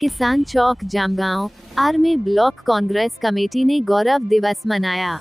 किसान चौक जामगांव आर में ब्लॉक कांग्रेस कमेटी ने गौरव दिवस मनाया।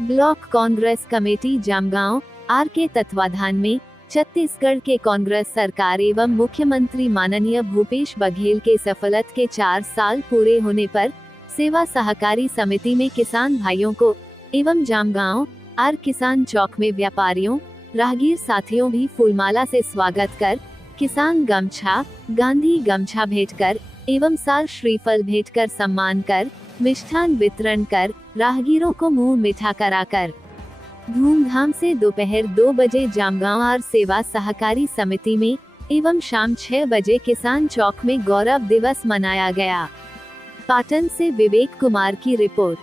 Block Congress committee Jamgaon R के तत्वाधान में छत्तीसगढ़ के कांग्रेस सरकार एवं मुख्यमंत्री माननीय भूपेश बघेल के सफलता के 4 साल पूरे होने पर सेवा सहकारी समिति में किसान भाइयों को एवं जामगांव आर किसान चौक में व्यापारियों राहगीर साथियों भी फूलमाला से स्वागत कर, किसान गमछा, गांधी गमछा भेंट कर एवं साल श्रीफल भेंट कर सम्मान कर, मिष्ठान वितरण कर, राहगीरों को मुंह मीठा कराकर धूमधाम से दोपहर 2 बजे जामगांव आर सेवा सहकारी समिति में एवं शाम 6 बजे किसान चौक में गौरव दिवस मनाया गया। पाटन से विवेक कुमार की रिपोर्ट।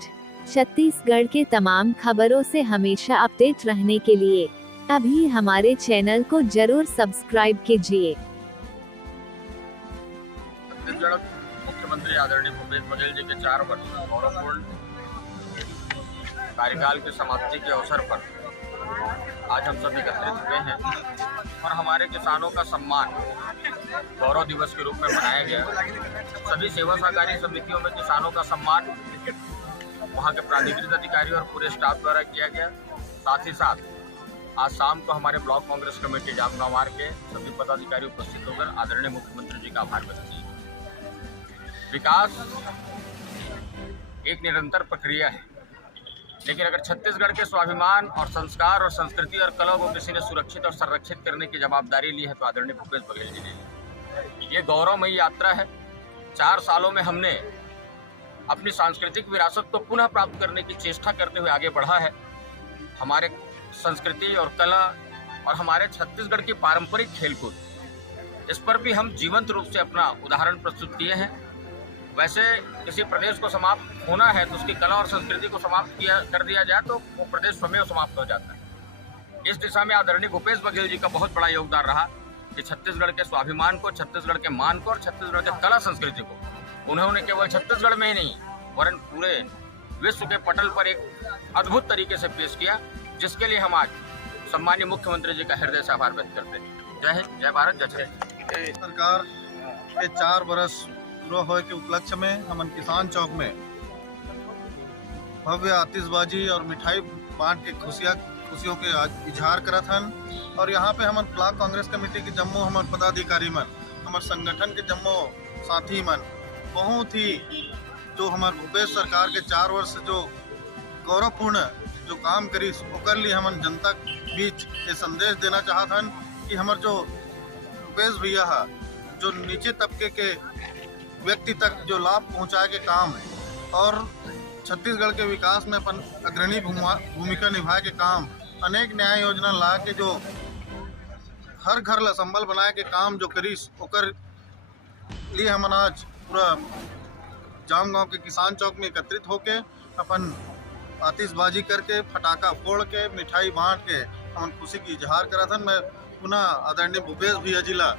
छत्तीसगढ़ के तमाम खबरों से हमेशा अपडेट रहने के लिए अभी हमारे चैनल को जरूर सब्सक्राइब कीजिए। छत्तीसगढ़ मुख्यमंत्री आदरणीय भूपेश बघेल जी के 4 वर्ष गौरवपूर्ण कार्यकाल की समाप्ति के अवसर पर आज हम सब एकत्रित हुए हैं और हमारे किसानों का सम्मान गौरव दिवस के रूप में मनाया गया। सभी सेवा सहकारी समितियों में किसानों का सम्मान वहां के प्राधिकृत अधिकारी और पूरे स्टाफ द्वारा किया गया। साथ ही साथ आज शाम को हमारे block Congress committee Jamgaon R के सभी पदाधिकारी उपस्थित होकर आदरणीय मुख्यमंत्री जी का आभार व्यक्त किए। विकास एक निरंतर प्रक्रिया है, लेकिन अगर छत्तीसगढ़ के स्वाभिमान और संस्कार और संस्कृति और कला को किसी ने सुरक्षित और संरक्षित करने की जवाबदारी ली है तो आदरणीय भूपेश बघेल जी ने। ये गौरवमयी यात्रा है। 4 सालों में हमने अपनी सांस्कृतिक विरासत को पुनः प्राप्त करने की चेष्टा करते हुए आगे बढ़ा है। हमारे संस्कृति और कला और हमारे छत्तीसगढ़ की पारंपरिक खेलकूद, इस पर भी हम जीवंत रूप से अपना उदाहरण प्रस्तुत किए हैं। वैसे किसी प्रदेश को समाप्त होना है तो उसकी कला और संस्कृति को समाप्त कर दिया जाए तो वो प्रदेश स्वयं समाप्त हो जाता है। इस दिशा में आदरणीय भूपेश बघेल जी का बहुत बड़ा योगदान रहा कि छत्तीसगढ़ के स्वाभिमान को, छत्तीसगढ़ के मान को और छत्तीसगढ़ के कला संस्कृति को उन्होंने केवल छत्तीसगढ़ में ही नहीं वरन पूरे विश्व के पटल पर एक अद्भुत तरीके से पेश किया, जिसके लिए हम आज सम्मानीय मुख्यमंत्री जी का हृदय से आभार व्यक्त करते हैं। जय हिंद, जय भारत, जय छत्तीसगढ़। सरकार के 4 वर्ष पूरा होए के उपलक्ष्य में हमन किसान चौक में भव्य आतिशबाजी और मिठाई बांट के खुशियों के इजहार करत हन। और यहाँ पे हमन ब्लॉक कांग्रेस कमेटी के जम्मो हमन पदाधिकारी मन, हमार संगठन के जम्मो साथी मन बहुत ही जो हमार भूपेश सरकार के 4 वर्ष जो गौरवपूर्ण जो काम करी ओकर लिए हमन जनता बीच ये संदेश देना चाहत हन कि हमार जो भूपेश भैया है जो नीचे तबके के व्यक्ति तक जो लाभ पहुंचाए के काम और छत्तीसगढ़ के विकास में अपन अग्रणी भूमिका निभाए के काम, अनेक न्याय योजना ला के जो हर घर ला संबल बनाए के काम जो करीस ओकर लिए हमन आज पूरा जामगांव के किसान चौक में एकत्रित होके अपन आतिशबाजी करके, फटाका फोड़ के, मिठाई बांट के हम खुशी की इजहार करत हन। मैं पुनः आदरणीय भूपेश भैया जी ला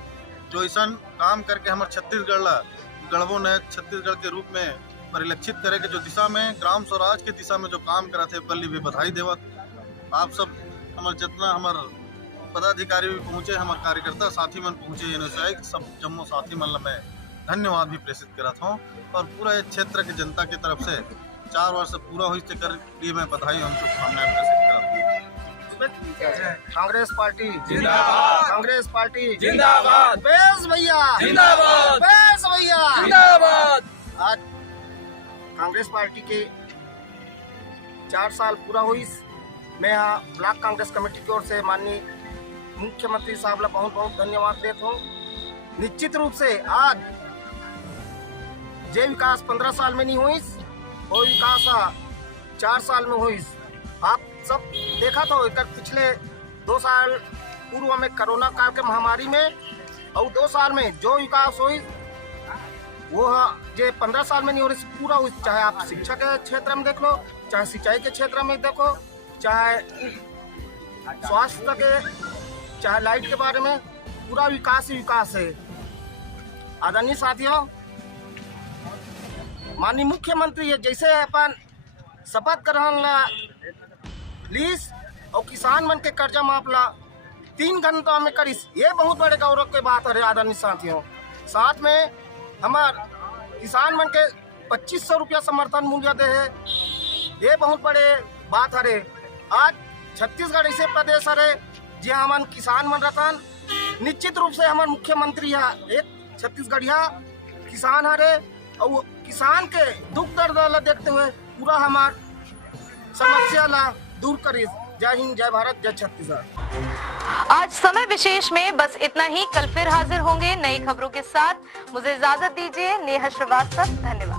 जो ऐसा काम करके हमारे छत्तीसगढ़ ला गढ़वो नए छत्तीसगढ़ के रूप में परिलक्षित करे के जो दिशा में ग्राम स्वराज के दिशा में जो काम करा थे बल्ली भी बधाई देवत। आप सब हमारे जितना हमारे पदाधिकारी भी पहुँचे, हमारे कार्यकर्ता साथी मन पहुँचे, ये सब जम्मो साथी मन ला मैं धन्यवाद भी प्रेषित करत हूँ। और पूरा क्षेत्र के जनता की तरफ से 4 वर्ष पूरा हुई कर लिए मैं बधाई हम शुभकामनाएं प्रेषित करता हूँ। कांग्रेस पार्टी जिंदाबाद, कांग्रेस पार्टी जिंदाबाद, भूपेश भैया जिंदाबाद, भूपेश भैया जिंदाबाद। आज कांग्रेस पार्टी के 4 साल पूरा हुई। मैं यहाँ ब्लॉक कांग्रेस कमेटी की ओर से माननीय मुख्यमंत्री साहब ला बहुत बहुत धन्यवाद देता हूँ। निश्चित रूप से आज जे विकास 15 साल में नहीं हुई वो विकास 4 साल में हुई। आप सब देखा तो एक पिछले 2 साल पूर्व में कोरोना काल के महामारी में और 2 साल में जो विकास हुई वो जो 15 साल में नहीं हो रही पूरा हुई। चाहे आप शिक्षा के क्षेत्र में देख लो, चाहे सिंचाई के क्षेत्र में देखो, चाहे स्वास्थ्य के, चाहे लाइट के बारे में, पूरा विकास ही विकास है। आदरणीय साथियों, माननीय मुख्यमंत्री जैसे अपन शपथ ग्रहण ला लीस और किसान मन के कर्जा माफ ला 3 घंटा में करीस, ये बहुत बड़े गौरव के बात है आदरणीय साथियों। साथ में हमार किसान मन के 2500 रुपया समर्थन मूल्य दे है। ये बहुत बड़े बात हरे। आज छत्तीसगढ़ ऐसे प्रदेश हरे जहाँ हमन किसान मन रतन। निश्चित रूप से हमारे मुख्यमंत्री एक छत्तीसगढ़िया किसान हरे और किसान के दुख दर्द ला देखते हुए पूरा हमार समस्या ला दूर करी। जय हिंद, जय भारत, जय छत्तीसगढ़। आज समय विशेष में बस इतना ही। कल फिर हाजिर होंगे नई खबरों के साथ। मुझे इजाजत दीजिए। नेहा श्रीवास्तव, धन्यवाद।